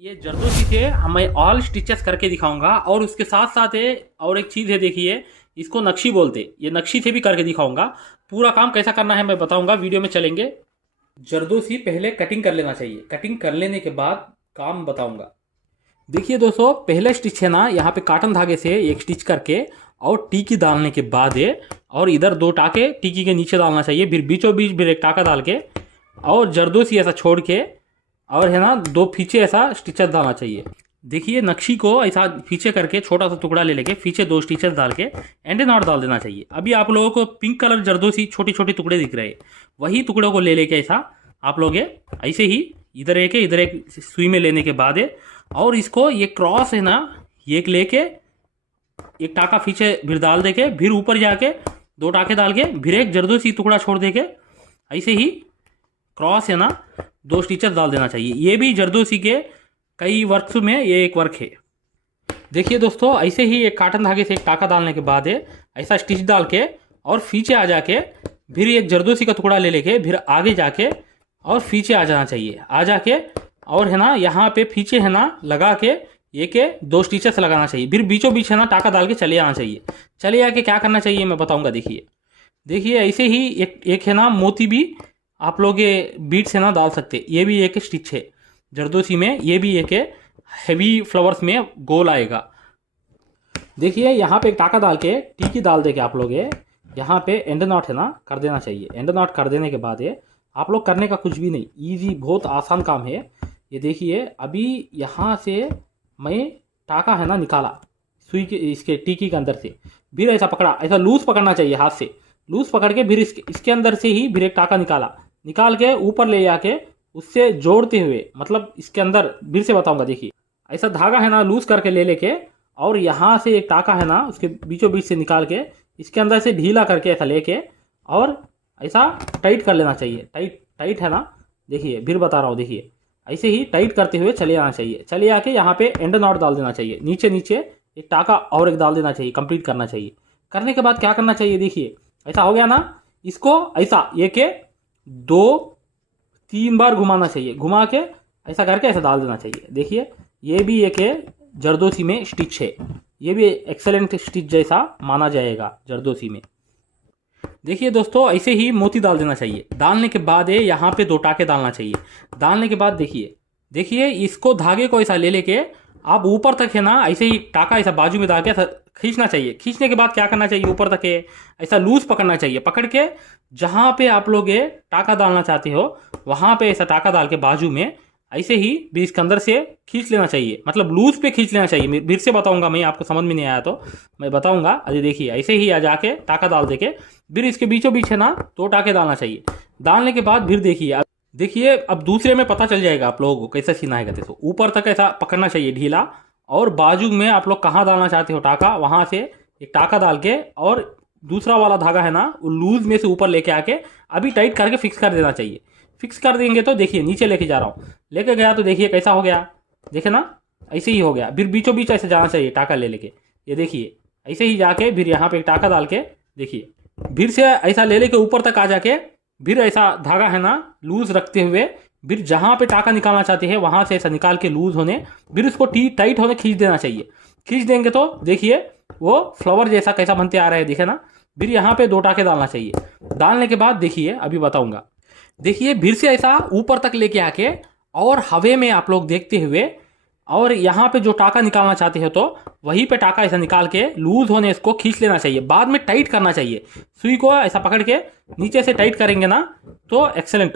ये जरदोसी से मैं ऑल स्टिचेस करके दिखाऊंगा और उसके साथ साथ है और एक चीज़ है, देखिए इसको नक्शी बोलते, ये नक्शी से भी करके दिखाऊंगा। पूरा काम कैसा करना है मैं बताऊंगा, वीडियो में चलेंगे। जरदोसी पहले कटिंग कर लेना चाहिए, कटिंग कर लेने के बाद काम बताऊंगा। देखिए दोस्तों, पहले स्टिच है ना, यहाँ पे काटन धागे से एक स्टिच करके और टीकी डालने के बाद है, और इधर दो टाके टीकी के नीचे डालना चाहिए, फिर बीचों बीच फिर एक टाका डाल के और जरदोसी ऐसा छोड़ के और है ना दो फीचे ऐसा स्टिचर डालना चाहिए। देखिए नक्शी को ऐसा फीचे करके छोटा सा टुकड़ा ले लेके फीचे दो स्टिचर डाल के एंड नॉट डाल देना चाहिए। अभी आप लोगों को पिंक कलर जरदोसी छोटे छोटे टुकड़े दिख रहे हैं, वही टुकड़ों को ले लेके ऐसा आप लोग ऐसे ही इधर एक सुई में लेने के बाद है, और इसको ये क्रॉस है ना ये लेके एक टाका पीछे फिर डाल देके फिर ऊपर जाके दो टाके डाल के फिर एक जरदोसी टुकड़ा छोड़ देके ऐसे ही क्रॉस है ना दो स्टिचेस डाल देना चाहिए। ये भी जरदोसी के कई वर्क्स में ये एक वर्क है। देखिए दोस्तों, ऐसे ही एक काटन धागे से एक टाका डालने के बाद है ऐसा स्टिच डाल के और पीछे आ जाके फिर एक जरदोसी का टुकड़ा ले लेके फिर आगे जाके और पीछे आ जाना चाहिए, आ जाके और है ना यहाँ पे पीछे है ना लगा के ये के दो स्टिचेस लगाना चाहिए, फिर बीचों बीच है ना टाका डाल के चले आना चाहिए। चले आके क्या करना चाहिए मैं बताऊंगा। देखिए ऐसे ही एक है ना मोती भी आप लोग ये बीट्स है ना डाल सकते, ये भी एक स्टिच है जरदोसी में, ये भी एक हैवी फ्लावर्स में गोल आएगा। देखिए यहाँ पे एक टाका डाल के टीकी डाल दे के आप लोग यहाँ पे एंड नॉट है ना कर देना चाहिए। एंड नॉट कर देने के बाद आप लोग करने का कुछ भी नहीं, इजी बहुत आसान काम है। ये देखिए अभी यहाँ से मैं टाका है ना निकाला सुई के इसके टीकी के अंदर से, फिर ऐसा पकड़ा, ऐसा लूज पकड़ना चाहिए, हाथ से लूज पकड़ के फिर इसके अंदर से ही फिर एक टाका निकाल के ऊपर ले जाके उससे जोड़ते हुए, मतलब इसके अंदर फिर से बताऊंगा। देखिए ऐसा धागा है ना लूज करके ले लेके और यहाँ से एक टाका है ना उसके बीचों बीच से निकाल के इसके अंदर से ढीला करके ऐसा लेके और ऐसा टाइट कर लेना चाहिए। टाइट है ना, देखिए फिर बता रहा हूँ। देखिए ऐसे ही टाइट करते हुए चले आना चाहिए। चले आके यहाँ पे एंड नॉट डाल देना चाहिए, नीचे नीचे एक टाका और एक डाल देना चाहिए, कंप्लीट करना चाहिए। करने के बाद क्या करना चाहिए, देखिए ऐसा हो गया ना, इसको ऐसा ये के 2-3 बार घुमाना चाहिए, घुमा के ऐसा करके ऐसा डाल देना चाहिए। देखिए ये भी एक जरदोसी में स्टिच है, ये भी एक्सेलेंट स्टिच जैसा माना जाएगा जरदोसी में। देखिए दोस्तों ऐसे ही मोती डाल देना चाहिए। डालने के बाद यहाँ पे दो टाके डालना चाहिए। डालने के बाद देखिए इसको धागे को ऐसा ले लेके आप ऊपर तक है ना ऐसे ही टाका ऐसा बाजू में डाल के ऐसा खींचना चाहिए। खींचने के बाद क्या करना चाहिए, ऊपर तक ऐसा लूज पकड़ना चाहिए। पकड़ के जहाँ पे आप लोग टाका डालना चाहते हो वहाँ पे ऐसा टाका डाल के बाजू में ऐसे ही भी इसके अंदर से खींच लेना चाहिए, मतलब लूज पे खींच लेना चाहिए। फिर से बताऊंगा मैं, आपको समझ में नहीं आया तो मैं बताऊंगा। अरे देखिए ऐसे ही आ जाके टाका डाल देके फिर इसके बीचों बीच है ना दो टाके डालना चाहिए। डालने के बाद फिर देखिए अब दूसरे में पता चल जाएगा आप लोगों को कैसा सीना है। तो ऊपर तक ऐसा पकड़ना चाहिए ढीला, और बाजू में आप लोग कहाँ डालना चाहते हो टाका, वहां से एक टाका डाल के और दूसरा वाला धागा है ना वो लूज में से ऊपर लेके आके अभी टाइट करके फिक्स कर देना चाहिए। फिक्स कर देंगे तो देखिए नीचे लेके जा रहा हूँ, लेके गया तो देखिए कैसा हो गया, देखे ना ऐसे ही हो गया। फिर बीचों बीच ऐसे जाना चाहिए टाका ले लेके, ये देखिए ऐसे ही जाके फिर यहाँ पे एक टाका डाल के देखिए फिर से ऐसा ले लेके ऊपर तक आ जाके फिर ऐसा धागा है ना लूज रखते हुए फिर जहाँ पे टाका निकालना चाहते हैं वहां से ऐसा निकाल के लूज होने फिर उसको टाइट होने खींच देना चाहिए। खींच देंगे तो देखिए वो फ्लावर जैसा कैसा बनते आ रहा है, दिखे ना। फिर यहाँ पे दो टाके डालना चाहिए। डालने के बाद देखिए अभी बताऊंगा। देखिए फिर से ऐसा ऊपर तक लेके आके और हवे में आप लोग देखते हुए और यहाँ पे जो टाका निकालना चाहते हो तो वहीं पे टाका ऐसा निकाल के लूज होने इसको खींच लेना चाहिए। बाद में टाइट करना चाहिए, सुई को ऐसा पकड़ के नीचे से टाइट करेंगे ना तो एक्सेलेंट,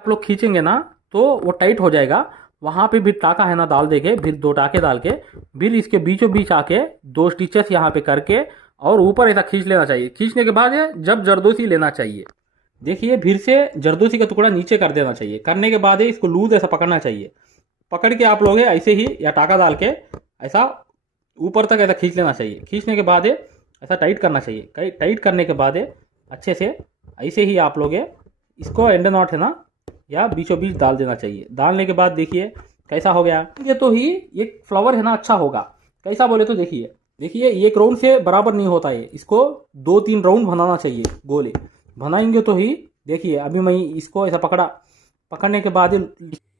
आप लोग खींचेंगे ना तो वो टाइट हो जाएगा। वहाँ पे भी टाका है ना डाल देंगे, फिर दो टाके डाल के फिर इसके बीचों बीच आके दो स्टिचेस यहाँ पे करके और ऊपर ऐसा खींच लेना चाहिए। खींचने के बाद जब जरदोसी लेना चाहिए, देखिए फिर से जरदोसी का टुकड़ा नीचे कर देना चाहिए। करने के बाद इसको लूज ऐसा पकड़ना चाहिए। पकड़ के आप लोग ऐसे ही या टाका डाल के ऐसा ऊपर तक ऐसा खींच लेना चाहिए। खींचने के बाद ऐसा टाइट करना चाहिए। टाइट करने के बाद अच्छे से ऐसे ही आप लोग इसको एंड नॉट है ना या बीचों बीच डाल देना चाहिए। डालने के बाद देखिए कैसा हो गया, ये तो ही ये फ्लावर है ना अच्छा होगा। कैसा बोले तो देखिए एक राउंड से बराबर नहीं होता है, इसको 2-3 राउंड बनाना चाहिए गोले। बनाएंगे तो ही देखिए अभी मैं इसको ऐसा पकड़ा पकड़ने के बाद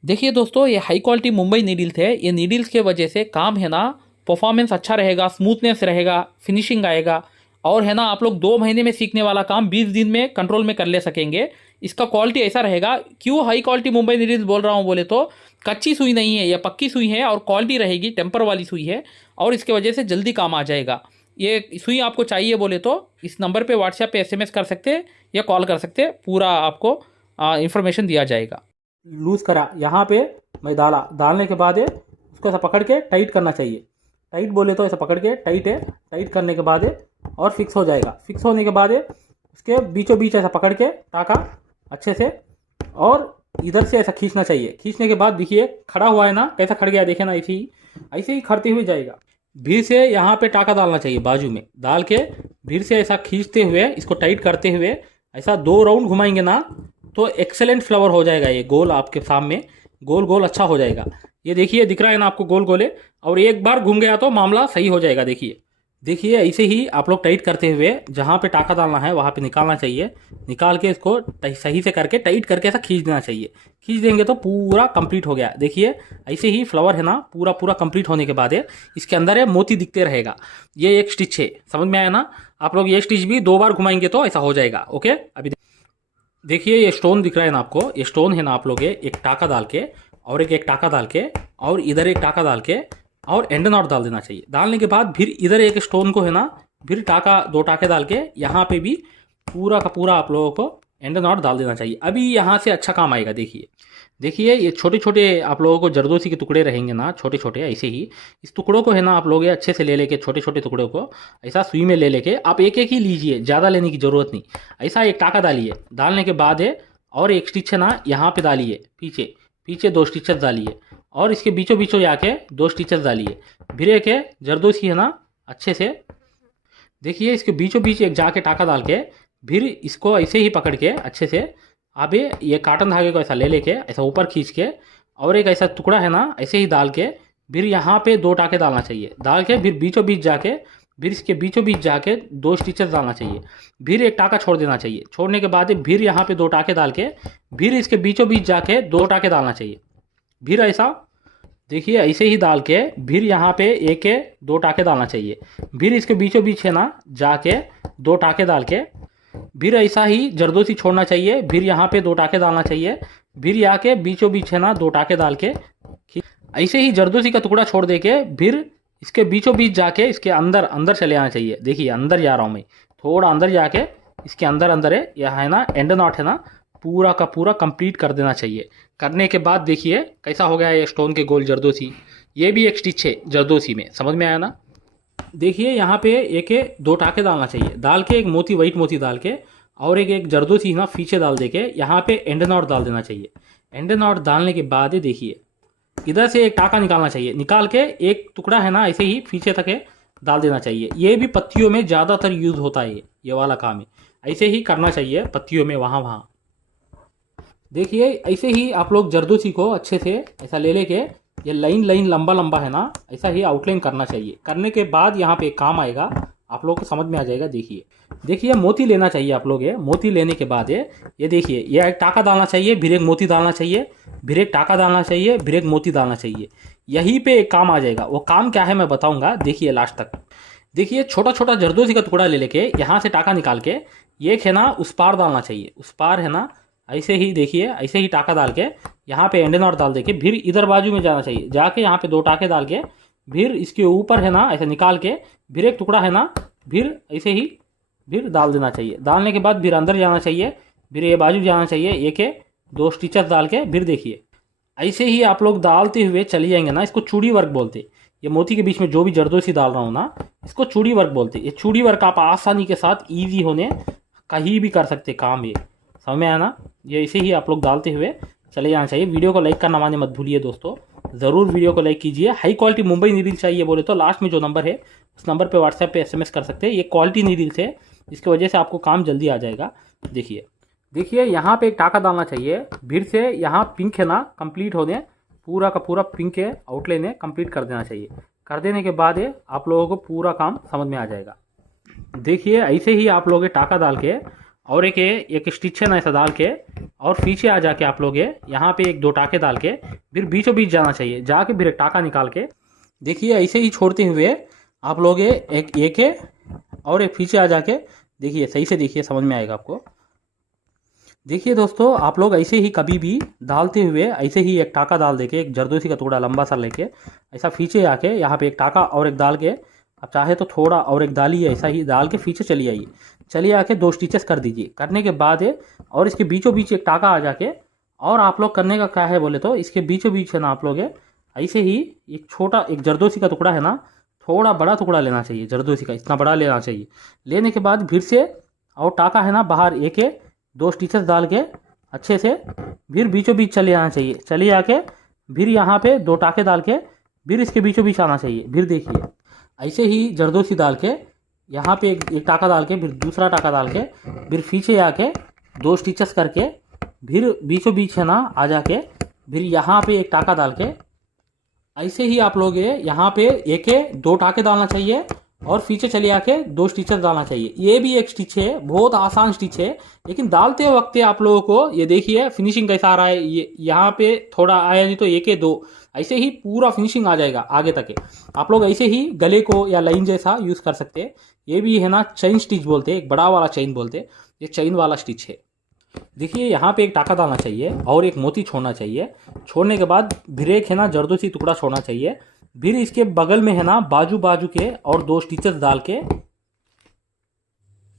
देखिए दोस्तों, ये हाई क्वालिटी मुंबई नीडल्स है। ये नीडल्स के वजह से काम है ना, परफॉर्मेंस अच्छा रहेगा, स्मूथनेस रहेगा, फिनिशिंग आएगा। और है ना, आप लोग 2 महीने में सीखने वाला काम 20 दिन में कंट्रोल में कर ले सकेंगे। इसका क्वालिटी ऐसा रहेगा। क्यों हाई क्वालिटी मुंबई नीडल्स बोल रहा हूँ बोले तो, कच्ची सुई नहीं है, ये पक्की सुई है और क्वालिटी रहेगी, टेम्पर वाली सुई है और इसके वजह से जल्दी काम आ जाएगा। ये सुई आपको चाहिए बोले तो इस नंबर पे व्हाट्सएप पे SMS कर सकते हैं या कॉल कर सकते हैं, पूरा आपको इन्फॉर्मेशन दिया जाएगा। लूज़ करा यहाँ पे मैं डालने के बाद उसको ऐसा पकड़ के टाइट करना चाहिए। टाइट बोले तो ऐसा पकड़ के टाइट करने के बाद और फिक्स हो जाएगा। फिक्स होने के बाद उसके बीचों बीच ऐसा पकड़ के टाका अच्छे से और इधर से ऐसा खींचना चाहिए। खींचने के बाद देखिए खड़ा हुआ है ना, कैसा खड़ गया देखे ना, ऐसे ही खड़ते हुए जाएगा। भीड़ से यहाँ पे टाका डालना चाहिए, बाजू में डाल के भीड़ से ऐसा खींचते हुए इसको टाइट करते हुए ऐसा 2 राउंड घुमाएंगे ना तो एक्सेलेंट फ्लावर हो जाएगा। ये गोल आपके सामने गोल गोल अच्छा हो जाएगा। ये देखिए दिख रहा है ना आपको गोल गोले, और एक बार घूम गया तो मामला सही हो जाएगा। देखिए ऐसे ही आप लोग टाइट करते हुए जहाँ पे टाका डालना है वहाँ पे निकालना चाहिए। निकाल के इसको सही से करके टाइट करके ऐसा खींच देना चाहिए। खींच देंगे तो पूरा कंप्लीट हो गया। देखिए ऐसे ही फ्लावर है ना, पूरा कंप्लीट होने के बाद इसके अंदर मोती दिखते रहेगा। ये एक स्टिच है, समझ में आया ना। आप लोग ये स्टिच भी 2 बार घुमाएंगे तो ऐसा हो जाएगा। ओके, अभी देखिए ये स्टोन दिख रहा है ना आपको, ये स्टोन है ना, आप लोग एक टाका डाल के और एक टाका डाल के और इधर एक टाका डाल के और एंड नॉट डाल देना चाहिए। डालने के बाद फिर इधर एक स्टोन को है ना, फिर टाका 2 टाके डाल के यहाँ पे भी पूरा का पूरा आप लोगों को एंड नॉट डाल देना चाहिए। अभी यहाँ से अच्छा काम आएगा। देखिए ये छोटे छोटे आप लोगों को जरदोसी के टुकड़े रहेंगे ना, छोटे छोटे ऐसे ही। इस टुकड़ों को है ना आप लोग अच्छे से ले लेके, छोटे छोटे टुकड़ों को ऐसा सुई में ले लेके आप एक एक ही लीजिए, ज़्यादा लेने की ज़रूरत नहीं। ऐसा एक टाका डालिए, डालने के बाद और एक स्टिच है ना यहाँ पे डालिए, पीछे पीछे 2 स्टिचेस डालिए और इसके बीचों बीचों जाके 2 स्टिचेस डालिए। फिर एक जरदोसी है ना अच्छे से, देखिए इसके बीचों बीच एक जाके टाका डाल के फिर इसको ऐसे ही पकड़ के अच्छे से अब ये काटन धागे को ऐसा ले लेके ऐसा ऊपर खींच के और एक ऐसा टुकड़ा है ना ऐसे ही डाल के फिर यहाँ पे 2 टाके डालना चाहिए। डाल के फिर बीचों बीच जाके फिर इसके बीचों बीच जाके 2 स्टिचेस डालना चाहिए। फिर एक टाका छोड़ देना चाहिए। छोड़ने के बाद फिर यहाँ पे 2 टाके डाल के फिर इसके बीचों बीच जाके 2 टाके डालना चाहिए। फिर ऐसा देखिए ऐसे ही डाल के फिर यहाँ पे 2 टाके डालना चाहिए। फिर इसके बीचों बीच है ना जाके 2 टाके डाल के फिर ऐसा ही जरदोसी छोड़ना चाहिए। फिर यहाँ पे 2 टाके डालना चाहिए। फिर यहाँ के बीचों बीच है ना 2 टाके डाल के ऐसे ही जरदोसी का टुकड़ा छोड़ दे के फिर इसके बीचों बीच जाके इसके अंदर अंदर चले आना चाहिए। देखिए अंदर जा रहा हूँ मैं, थोड़ा अंदर जाके इसके अंदर अंदर है यहाँ है ना एंड नॉट है ना पूरा का पूरा कंप्लीट कर देना चाहिए। करने के बाद देखिए कैसा हो गया ये स्टोन के गोल जरदोसी। ये भी एक स्टिच है जरदोसी में, समझ में आया ना। देखिए यहाँ पे 2 टाके डालना चाहिए। डाल के एक मोती, वाइट मोती डाल के और एक जरदोसी ना पीछे डाल दे के यहाँ पे एंड नॉट डाल देना चाहिए। एंड नॉट डालने के बाद देखिए इधर से एक टाका निकालना चाहिए। निकाल के एक टुकड़ा है ना ऐसे ही पीछे तक डाल देना चाहिए। ये भी पत्तियों में ज़्यादातर यूज़ होता है, ये वाला काम है। ऐसे ही करना चाहिए पत्तियों में, वहाँ देखिए ऐसे ही आप लोग जरदोसी को अच्छे से ऐसा ले लेके ये लाइन लंबा लंबा है ना ऐसा ही आउटलाइन करना चाहिए। करने के बाद यहाँ पे काम आएगा, आप लोग को समझ में आ जाएगा। देखिए मोती लेना चाहिए आप लोग। ये मोती लेने के बाद ये देखिए ये एक टाका डालना चाहिए, फिर एक मोती डालना चाहिए, फिर एक टाका डालना चाहिए, फिर एक मोती डालना चाहिए। यहीं पे एक काम आ जाएगा। वो काम क्या है मैं बताऊंगा, देखिए लास्ट तक। देखिए छोटा छोटा जरदोसी का टुकड़ा ले लेके यहाँ से टाका निकाल के एक है ना उस पार डालना चाहिए। उस पार है ना ऐसे ही देखिए ऐसे ही टाका डाल के यहाँ पे एंड नॉट डाल दे के फिर इधर बाजू में जाना चाहिए। जाके यहाँ पे 2 टाके डाल के फिर इसके ऊपर है ना ऐसे निकाल के फिर एक टुकड़ा है ना फिर ऐसे ही फिर डाल देना चाहिए। डालने के बाद फिर अंदर जाना चाहिए, फिर ये बाजू जाना चाहिए। 2 स्टिचेस डाल के फिर देखिए ऐसे ही आप लोग डालते हुए चले जाएंगे ना। इसको चूड़ी वर्क बोलते। ये मोती के बीच में जो भी जरदोसी डाल रहा हूँ ना इसको चूड़ी वर्क बोलते। ये चूड़ी वर्क आप आसानी के साथ ईजी होने कहीं भी कर सकते काम। ये समझ में आया ना। ये ऐसे ही आप लोग डालते हुए चले जाना चाहिए। वीडियो को लाइक करना माने मत भूलिए दोस्तों, ज़रूर वीडियो को लाइक कीजिए। हाई क्वालिटी मुंबई नीडल चाहिए बोले तो लास्ट में जो नंबर है उस नंबर पे व्हाट्सएप पे SMS कर सकते हैं। ये क्वालिटी नीडल्स है, इसकी वजह से आपको काम जल्दी आ जाएगा। देखिए यहाँ पे एक टाका डालना चाहिए। फिर से यहाँ पिंक है ना कंप्लीट होने पूरा का पूरा पिंक है आउटलाइन है कंप्लीट कर देना चाहिए। कर देने के बाद आप लोगों को पूरा काम समझ में आ जाएगा। देखिए ऐसे ही आप लोग टाका डाल के और एक स्टिच है ना ऐसा डाल के, और पीछे आ जाके आप लोग यहाँ पे एक दो टाके डाल के फिर बीचों बीच जाना चाहिए, जाके फिर एक टाका निकाल के देखिए ऐसे ही छोड़ते हुए आप लोग एक है और एक पीछे आ जाके देखिए, सही से देखिए, समझ में आएगा आपको। देखिए दोस्तों, आप लोग ऐसे ही कभी भी डालते हुए ऐसे ही एक टाका डाल देके, एक जरदोसी का टुकड़ा लंबा सा लेके ऐसा पीछे आके यहाँ पे एक टाका और एक डाल के, आप चाहे तो थोड़ा और एक डालिए, ऐसा ही डाल के पीछे चलिए आइए, चलिए आके 2 स्टिचेस कर दीजिए। करने के बाद और इसके बीचों बीच एक टाका आ जाके, और आप लोग करने का क्या है बोले तो इसके बीचों बीच है ना आप लोग ऐसे ही एक छोटा एक जरदोसी का टुकड़ा है ना, थोड़ा बड़ा टुकड़ा लेना चाहिए जरदोसी का, इतना बड़ा लेना चाहिए। लेने के बाद फिर से और टाका है ना बाहर एक 2 स्टिचेस डाल के अच्छे से फिर बीचों बीच चले आना चाहिए। चलिए आके फिर यहाँ पे 2 टाके डाल के फिर इसके बीचों बीच आना चाहिए। फिर देखिए ऐसे ही जरदोसी डाल के यहाँ पे एक टाका डाल के फिर दूसरा टाका डाल के फिर पीछे आके 2 स्टिचेस करके फिर बीचों बीच है ना आ जाके फिर यहाँ पे एक टाका डाल के ऐसे ही आप लोग यहाँ पे एक 2 टाके डालना चाहिए और पीछे चले आके 2 स्टिचेस डालना चाहिए। ये भी एक स्टिच है, बहुत आसान स्टिच है, लेकिन डालते वक्त आप लोगों को ये देखिए फिनिशिंग कैसा आ रहा है। ये यहाँ पे थोड़ा आया नहीं तो 1-2 ऐसे ही पूरा फिनिशिंग आ जाएगा आगे तक। आप लोग ऐसे ही गले को या लाइन जैसा यूज कर सकते हैं। ये भी है ना चेन स्टिच बोलते हैं, एक बड़ा वाला चेन बोलते हैं, ये चेन वाला स्टिच है। देखिए यहाँ पे एक टाका डालना चाहिए और एक मोती छोड़ना चाहिए। छोड़ने के बाद फिर एक है ना जरदोसी टुकड़ा छोड़ना चाहिए। फिर इसके बगल में है ना बाजू बाजू के और 2 स्टिचेस डाल के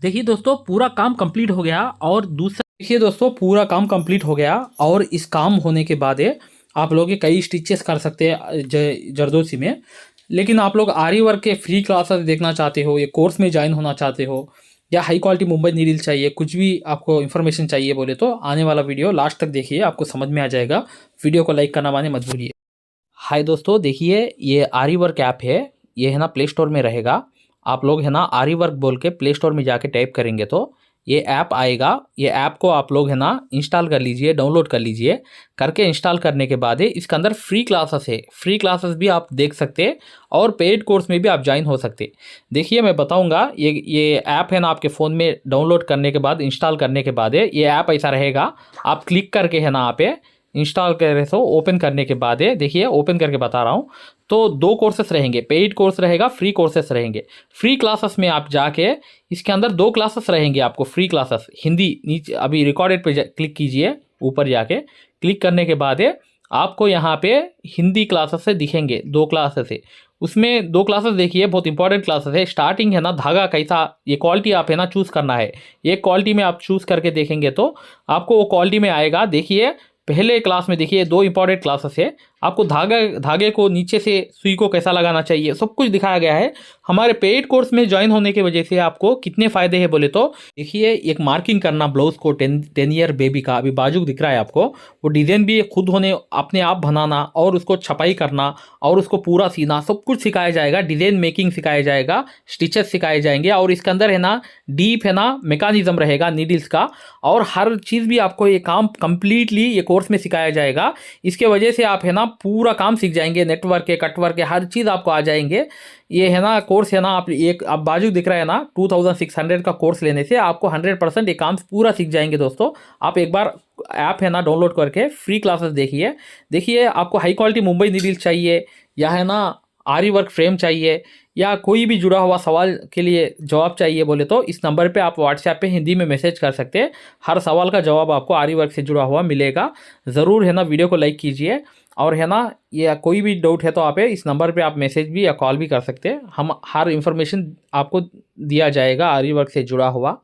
देखिए दोस्तों पूरा काम कंप्लीट हो गया। और दूसरा देखिए दोस्तों पूरा काम कंप्लीट हो गया, और इस काम होने के बाद आप लोग कई स्टिचेस कर सकते हैं जरदोसी में। लेकिन आप लोग आरी वर्क के फ्री क्लासेस देखना चाहते हो, ये कोर्स में ज्वाइन होना चाहते हो, या हाई क्वालिटी मुंबई नीडल चाहिए, कुछ भी आपको इन्फॉर्मेशन चाहिए बोले तो आने वाला वीडियो लास्ट तक देखिए, आपको समझ में आ जाएगा। वीडियो को लाइक करना माने मत भूलिए। हाय दोस्तों, देखिए ये आरी वर्क ऐप है, ये है ना प्ले स्टोर में रहेगा। आप लोग है ना आरी वर्क बोल के प्ले स्टोर में जाके टाइप करेंगे तो ये ऐप आएगा। ये ऐप को आप लोग है ना इंस्टॉल कर लीजिए, डाउनलोड कर लीजिए। करके इंस्टॉल करने के बाद इसके अंदर फ्री क्लासेस है, फ्री क्लासेस भी आप देख सकते हैं और पेड कोर्स में भी आप ज्वाइन हो सकते। देखिए मैं बताऊंगा, ये ऐप है ना आपके फ़ोन में डाउनलोड करने के बाद, इंस्टॉल करने के बाद ये ऐप ऐसा रहेगा। आप क्लिक करके है ना आप इंस्टॉल करें तो ओपन करने के बाद देखिए ओपन करके बता रहा हूँ। तो 2 कोर्सेस रहेंगे, पेड कोर्स रहेगा, फ्री कोर्सेस रहेंगे। फ्री क्लासेस में आप जाके इसके अंदर 2 क्लासेस रहेंगे आपको, फ्री क्लासेस हिंदी। नीचे अभी रिकॉर्डेड पे क्लिक कीजिए, ऊपर जाके क्लिक करने के बाद आपको यहाँ पे हिंदी क्लासेस से दिखेंगे 2 क्लासेस है। उसमें 2 क्लासेस देखिए बहुत इंपॉर्टेंट क्लासेस है। स्टार्टिंग है ना धागा कैसा, ये क्वालिटी आप है ना चूज़ करना है। ये क्वालिटी में आप चूज़ करके देखेंगे तो आपको वो क्वालिटी में आएगा। देखिए पहले क्लास में देखिए 2 इंपॉर्टेंट क्लासेस है, आपको धागे को नीचे से सुई को कैसा लगाना चाहिए सब कुछ दिखाया गया है। हमारे पेड कोर्स में ज्वाइन होने की वजह से आपको कितने फ़ायदे हैं बोले तो देखिए, एक मार्किंग करना ब्लाउज को 10 ईयर बेबी का अभी बाजू दिख रहा है आपको, वो डिज़ाइन भी खुद होने अपने आप बनाना और उसको छपाई करना और उसको पूरा सीना सब कुछ सिखाया जाएगा। डिज़ाइन मेकिंग सिखाया जाएगा, स्टिचेस सिखाए जाएंगे, और इसके अंदर है ना डीप है ना मैकेनिज्म रहेगा नीडल्स का, और हर चीज़ भी आपको ये काम कंप्लीटली ये कोर्स में सिखाया जाएगा। इसके वजह से आप है ना पूरा काम सीख जाएंगे, नेटवर्क के कटवर्क के हर चीज़ आपको आ जाएंगे। ये है ना कोर्स है ना आप बाजू दिख रहा है ना 2600 का कोर्स लेने से आपको 100% ये काम पूरा सीख जाएंगे। दोस्तों आप एक बार ऐप है ना डाउनलोड करके फ्री क्लासेस देखिए। देखिए आपको हाई क्वालिटी मुंबई नीडल चाहिए, या है ना आरी वर्क फ्रेम चाहिए, या कोई भी जुड़ा हुआ सवाल के लिए जवाब चाहिए बोले तो इस नंबर पे आप व्हाट्सएप पे हिंदी में मैसेज कर सकते हैं। हर सवाल का जवाब आपको आरी वर्क से जुड़ा हुआ मिलेगा। ज़रूर है ना वीडियो को लाइक कीजिए, और है ना ये कोई भी डाउट है तो आप इस नंबर पे आप मैसेज भी या कॉल भी कर सकते हैं। हम हर इन्फॉर्मेशन आपको दिया जाएगा आरी वर्क से जुड़ा हुआ।